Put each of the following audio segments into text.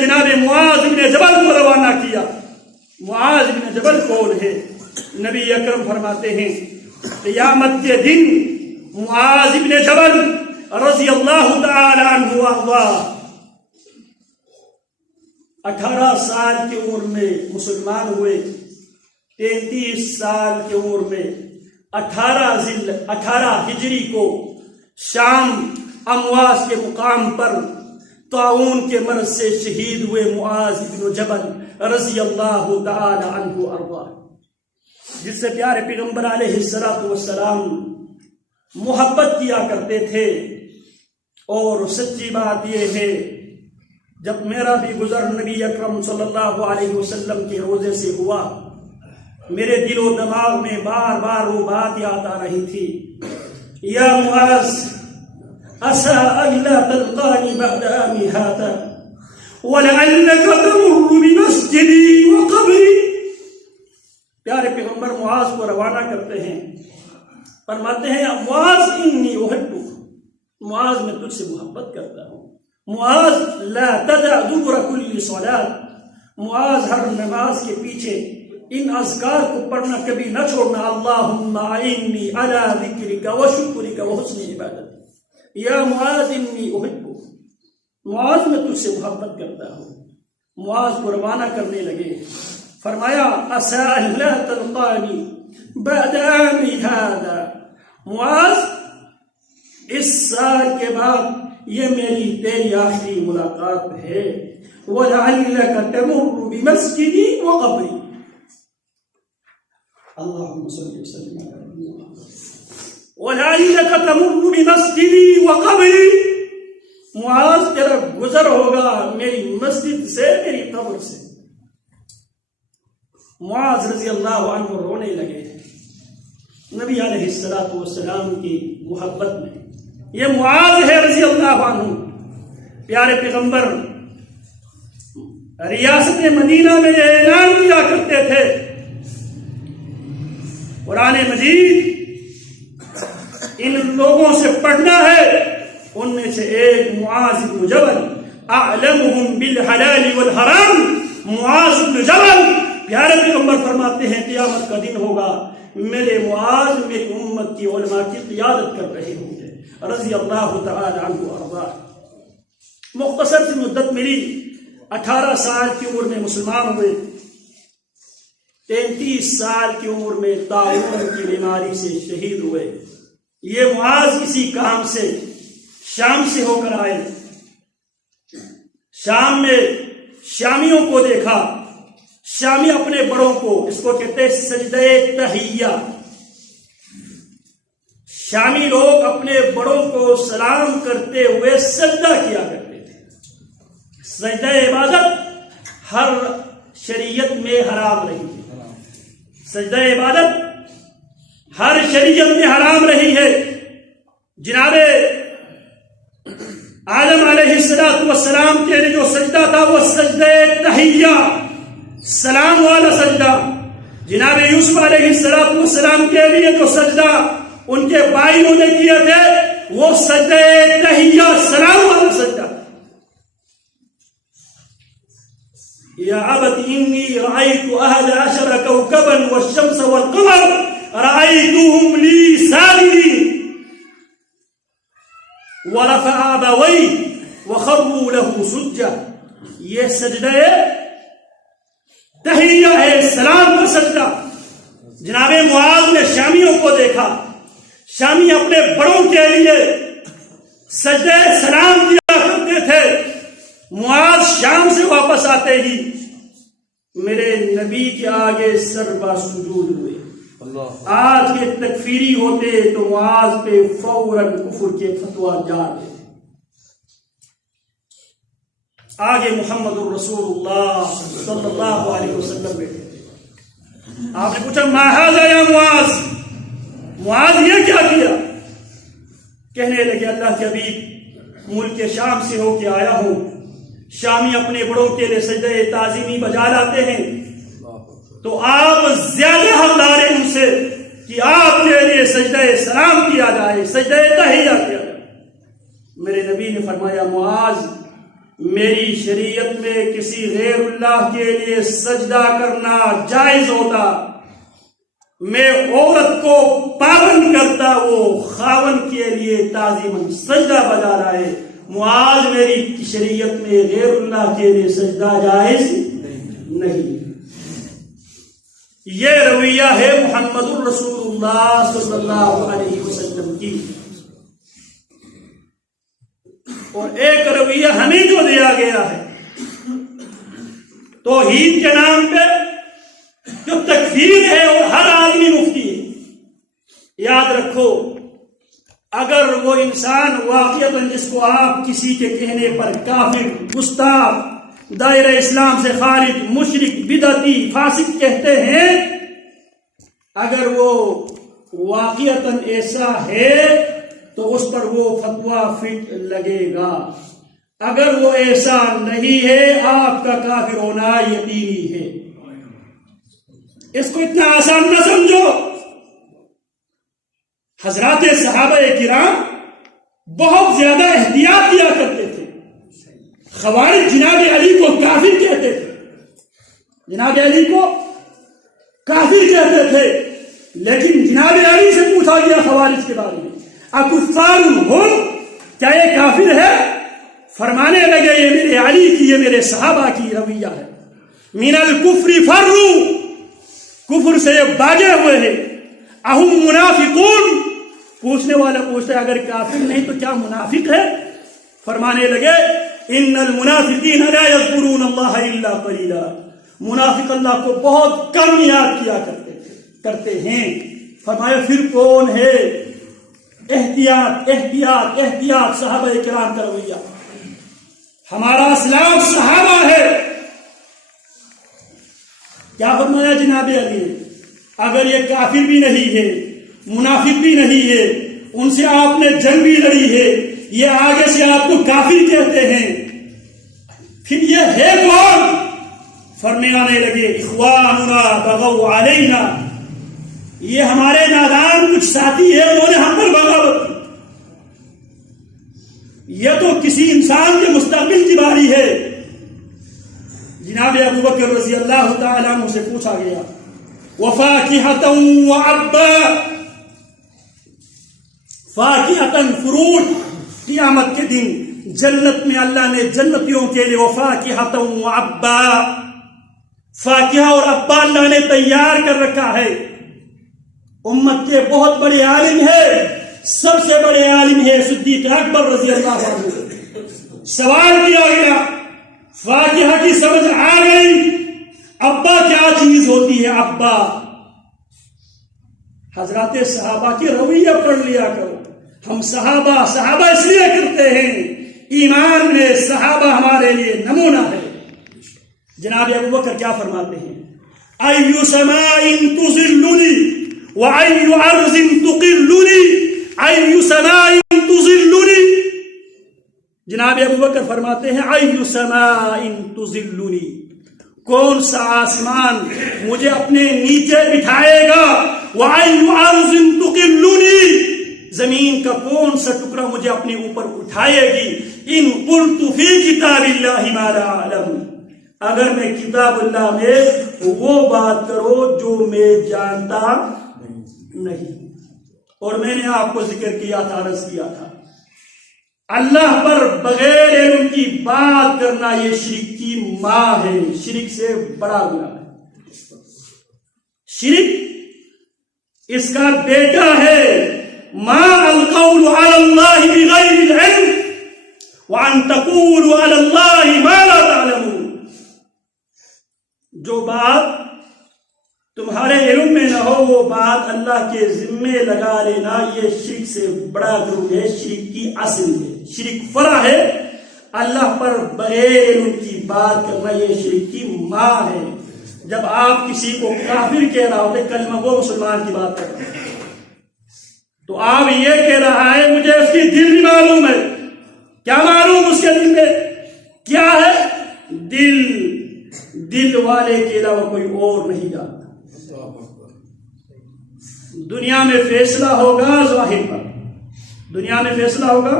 جناب معاذ بن جبل کو روانہ کیا۔ معاذ بن جبل کون ہے؟ نبی اکرم فرماتے ہیں قیامت کے دن معاذ بن جبل رضی اللہ تعالی عنہ وارضاہ 18 سال کی عمر میں مسلمان ہوئے، 33 سال کی عمر میں 18 ہجری کو شام امواس کے مقام پر طاعون کے مرض سے شہید ہوئے معاذ بن جبل رضی اللہ تعالی عنہ وارضاہ، جس سے پیارے پیغمبر علیہ السلام محبت کیا کرتے تھے۔ اور سچی بات یہ ہے جب میرا بھی گزر نبی اکرم صلی اللہ علیہ وسلم کے روزے سے ہوا، میرے دل و دماغ میں بار بار وہ بات یاد آ رہی تھی، یا معاذ عسى ألا تلقاني بعد عامي هذا ولعلك تمر بمسجدي وقبري۔ پیارے پیغمبر معاذ کو روانہ کرتے ہیں، فرماتے ہیں معاذ انی احبک، معاذ میں تجھ سے محبت کرتا ہوں، معاذ لا تدع دبر كل صلاة، معاذ ہر نماز کے پیچھے ان اذکار کو پڑھنا کبھی نہ چھوڑنا، اللہم اعنی علی ذکرک وشکرک وحسن عبادتک، یا معاذ انی احبک، معاذ میں تجھ سے محبت کرتا ہوں۔ معاذ کو روانہ کرنے لگے، فرمایا عسى ألا تلقاني بعد عامي هذا، معاذ اس سال کے بعد یہ میری تیری آخری ملاقات ہے، وَلَعَلَّكَ تَمُرُّ بِمَسْجِدِي وَقَبْرِي، اللہم صلی وسلم علی نبینا محمد، وَلَعَلَّكَ تَمُرُّ بِمَسْجِدِي وَقَبْرِي، معاذ تیرا گزر ہوگا میری مسجد سے، میری قبر سے۔ معاذ رضی اللہ عنہ رونے لگے نبی علیہ السلام کی محبت میں۔ یہ معاذ ہے رضی اللہ عنہ، پیارے پیغمبر ریاست مدینہ میں یہ اعلان کیا کرتے تھے، قرآن مجید ان لوگوں سے پڑھنا ہے، ان میں سے ایک معاذ بن جبل، اعلمہم بالحلال والحرام، معاذ بن جبل۔ پیارے پیغمبر فرماتے ہیں قیامت کا دن ہوگا، میرے معاذ میری امت کی علماء کی قیادت کر رہے ہوں گے، رضی اللہ تعالی عنہ وارضاہ۔ مختصر سی مدت ملی، 18 سال کی عمر میں مسلمان ہوئے، 33 سال کی عمر میں طاعون کی بیماری سے شہید ہوئے۔ یہ معاذ کسی کام سے شام سے ہو کر آئے، شام میں شامیوں کو دیکھا، شامی اپنے بڑوں کو، اس کو کہتے ہیں سجدہ تحیہ، شامی لوگ اپنے بڑوں کو سلام کرتے ہوئے سجدہ کیا کرتے تھے۔ سجدہ عبادت ہر شریعت میں حرام رہی ہے، سجدہ عبادت ہر شریعت میں حرام رہی ہے۔ جناب آدم علیہ السلام کے لیے جو سجدہ تھا وہ سجدہ تحیہ، سلام والا سجدہ۔ جناب یوسف علیہ السلام کے لیے جو سجدہ ان کے بھائیوں نے کیے تھے وہ سجدہ تحیہ، سلام والا سجدہ۔ یا ابت انی رأیت 11 کوكبا والشمس والقمر رأیتهم لی ساجدین ورفع ابویہ وخروا له سجدا۔ یہ سجدہ تحیہ ہے، سلام کا سجدہ۔ جناب معاذ نے شامیوں کو دیکھا، شامی اپنے بڑوں کے لیے سجدہ سلام کیا کرتے تھے۔ معاذ شام سے واپس آتے ہی میرے نبی کے آگے سر با سجود ہوئے۔ آج کے تکفیری ہوتے تو معاذ پہ فوراً کفر کے فتویٰ جار دیتے۔ آگے محمد الرسول اللہ صلی اللہ علیہ وسلم بیٹھے تھے۔ آپ نے پوچھا ما ھذا یا معاذ، معاذ یہ کیا کیا؟ کہنے لگے اللہ کے حبیب ملک شام سے ہو کے آیا ہوں، شامی اپنے بڑوں کے لیے سجدہ تعظیمی بجا لاتے ہیں تو آپ زیادہ حقدار ہیں ان سے کہ آپ کے لیے سجدہ سلام کیا جائے، سجدہ تحیہ کیا جائے۔ میرے نبی نے فرمایا معاذ میری شریعت میں کسی غیر اللہ کے لیے سجدہ کرنا جائز ہوتا، میں عورت کو پابند کرتا، وہ خاون کے لیے تعظیماً سجدہ بجا رہا ہے۔ معاذ میری شریعت میں غیر اللہ کے لیے سجدہ جائز نہیں۔ یہ رویہ ہے محمد الرسول اللہ صلی اللہ علیہ وسلم کی۔ اور ایک رویہ ہمیں جو دیا گیا ہے توحید کے نام پہ، جو تکفیر ہے اور ہر آدمی مفتی ہے۔ یاد رکھو، اگر وہ انسان واقعتاً جس کو آپ کسی کے کہنے پر کافر، گستاخ، دائرہ اسلام سے خارج، مشرک، بدعتی، فاسق کہتے ہیں، اگر وہ واقعتاً ایسا ہے تو اس پر وہ فتویٰ فٹ لگے گا۔ اگر وہ ایسا نہیں ہے، آپ کا کافر ہونا یقینی ہے۔ اس کو اتنا آسان نہ سمجھو۔ حضرات صحابہ کرام بہت زیادہ احتیاط کیا کرتے تھے۔ خوارج جناب علی کو کافر کہتے تھے، جناب علی کو کافر کہتے تھے، لیکن جناب علی سے پوچھا گیا خوارج کے بارے میں، اکفار ہم، کیا یہ کافر ہے؟ فرمانے لگے یہ میرے علی کی، یہ میرے صحابہ کی رویہ ہے۔ من الکفر فروا، کفر سے باغے ہوئے ہیں۔ اہم منافقون، پوچھنے والا پوچھتا ہے اگر کافر نہیں تو کیا منافق ہے؟ فرمانے لگے ان المنافقین لا یذکرون اللہ الا قلیلا، منافق اللہ کو بہت کم یاد کیا کرتے ہیں۔ فرمایا پھر کون ہے؟ احتیاط احتیاط احتیاط، صحابہ کرام کا رویہ۔ ہمارا اسلام صحابہ ہے۔ کیا فرمایا جناب علی نے؟ اگر یہ کافر بھی نہیں ہے، منافق بھی نہیں ہے، ان سے آپ نے جنگ بھی لڑی ہے، یہ آگے سے آپ کو کافر کہتے ہیں، پھر یہ ہے کون؟ فرمانے لگے اخواننا بغوا علینا، یہ ہمارے نادان کچھ ساتھی ہے، انہوں نے ہم پر بغاوت کی۔ یہ تو کسی انسان کے مستقبل کی باری ہے۔ جناب ابو بکر رضی اللہ تعالی عنہ سے پوچھا گیا وَفَاكِهَةً وَعَبَّا، فاکہتاً فروٹ، قیامت کے دن جنت میں اللہ نے جنتیوں کے لیے وَفَاكِهَةً وَعَبَّا، فاکہہ اور عبا اللہ نے تیار کر رکھا ہے۔ امت کے بہت بڑے عالم ہے، سب سے بڑے عالم ہے صدیق اکبر رضی اللہ عنہ۔ سوال کیا گیا، فاکہہ کی سمجھ آ گئی، ابا کیا چیز ہوتی ہے؟ ابا، حضرات صحابہ کے رویہ پڑھ لیا کرو۔ ہم صحابہ اس لیے کرتے ہیں، ایمان میں صحابہ ہمارے لیے نمونہ ہے۔ جناب ابو بکر کیا فرماتے ہیں؟ اَيُّ سَمَاءٍ تُظِلُّنِي وَأَيُّ عَرْضٍ تُقِلُّنِي اَيُّ سَمَاءٍ تُظِلُّنِي، جناب ابو بکر فرماتے ہیں اَيُّ سَمَاءٍ تُظِلُّنِي، کون سا آسمان مجھے اپنے نیچے بٹھائے گا؟ وَأَيُّ عَرْضٍ تُقِلُّنِي، زمین کا کون سا ٹکڑا مجھے اپنے اوپر اٹھائے گی؟ ان قلت فی کتاب اللہ ما لا اعلم، اگر میں کتاب اللہ میں وہ بات کرو جو میں جانتا نہیں۔ اور میں نے آپ کو ذکر کیا تھا، عرض کیا تھا، اللہ پر بغیر علم کی بات کرنا یہ شرک کی ماں ہے، شرک سے بڑا گناہ ہے۔ شرک اس کا بیٹا ہے۔ ما القول علی اللہ بغیر العلم وان تقولوا علی اللہ ما لا تعلمون، جو بات تمہارے علم میں نہ ہو وہ بات اللہ کے ذمے لگا لینا، یہ شرک سے بڑا گروہ ہے، شرک کی اصل ہے، شرک فرع ہے۔ اللہ پر بغیر علم کی بات کرنا یہ شرک کی ماں ہے۔ جب آپ کسی کو کافر کہہ رہا ہوتے، کلمہ گو مسلمان کی بات کر رہے ہیں، تو آپ یہ کہہ رہا ہے مجھے اس کی دل بھی معلوم ہے۔ کیا معلوم اس کے دل میں کیا ہے؟ دل والے کے علاوہ کوئی اور نہیں جانتا۔ دنیا میں فیصلہ ہوگا ظاہر پر، دنیا میں فیصلہ ہوگا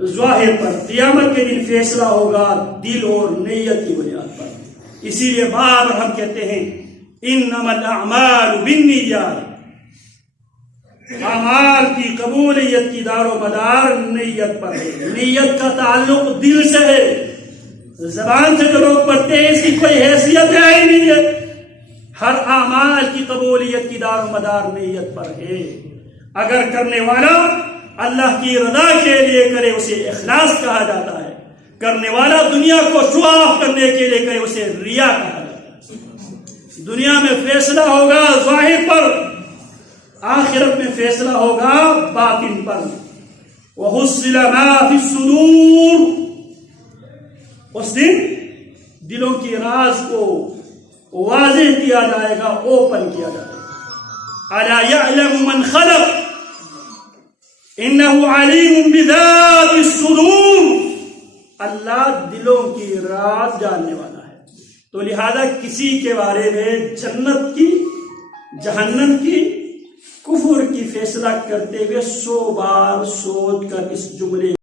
ظاہر پر، قیامت کے دن فیصلہ ہوگا دل اور نیت کی بنیاد پر۔ اسی لیے بار بار ہم کہتے ہیں انما الاعمال بالنیات، اعمال کی قبولیت کی دار و مدار نیت پر ہے۔ نیت کا تعلق دل سے ہے، زبان سے جو لوگ پڑھتے ہیں اس کی کوئی حیثیت ہے ہی نہیں ہے۔ ہر اعمال کی قبولیت کی دار و مدار نیت پر ہے۔ اگر کرنے والا اللہ کی رضا کے لیے کرے اسے اخلاص کہا جاتا ہے، کرنے والا دنیا کو شو آف کرنے کے لیے کرے اسے ریا کہا جاتا ہے۔ دنیا میں فیصلہ ہوگا ظاہر پر، آخرت میں فیصلہ ہوگا باطن پر۔ وَحُصِّلَ مَا فِي الصُّدُورِ، اس دن دلوں کی راز کو واضح کیا جائے گا، اوپن کیا جائے گا۔ أَلَا يَعْلَمُ مَنْ خَلَقَ إِنَّهُ عَلِيمٌ بِذَاتِ الصُّدُورِ، اللہ دلوں کی راز جاننے والا ہے۔ تو لہذا کسی کے بارے میں جنت کی، جہنم کی، کفر کی فیصلہ کرتے ہوئے 100 بار سوچ کر اس جملے